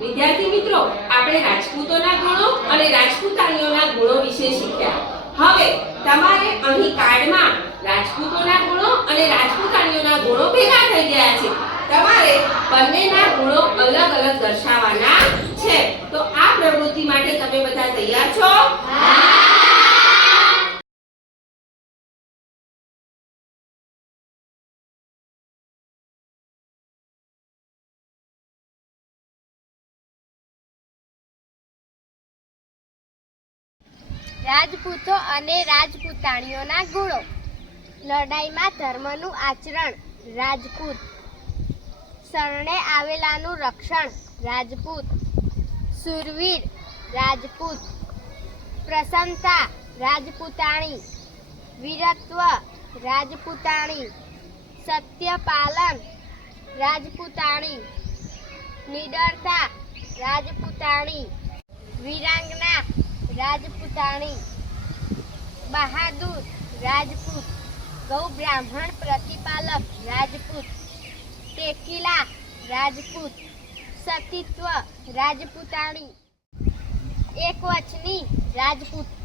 વિદ્યાર્થી મિત્રો, આપણે રાજપૂતોના ગુણો અને રાજપૂતાણીઓના ગુણો વિશે શીખ્યા. હવે તમારે અહીં કાર્ડમાં રાજપૂતોના ગુણો અને રાજપૂતાણીઓના ગુણો ભેગા થઈ ગયા છે. તમારે બંનેના ગુણો અલગ અલગ દર્શાવવાના છે. તો આ પ્રવૃત્તિ માટે તમે બધા તૈયાર છો? રાજપૂતો અને રાજપૂતાણીઓના ગુણો. લડાઈમાં ધર્મનું આચરણ રાજપૂત. શરણે આવેલાનું રક્ષણ રાજપૂત. શૂરવીર રાજપૂત. પ્રસન્નતા રાજપૂતાણી. વીરત્વ રાજપૂતાણી. સત્યપાલન રાજપૂતાણી. નિડરતા રાજપૂતાણી. વીરાંગના રાજપૂતાણી. બહાદુર રાજપૂત. ગૌ બ્રાહ્મણ પ્રતિપાલક રાજપૂત. ટેકીલા રાજપૂત. સતીત્વ રાજપૂતાણી. એકવચની રાજપૂત.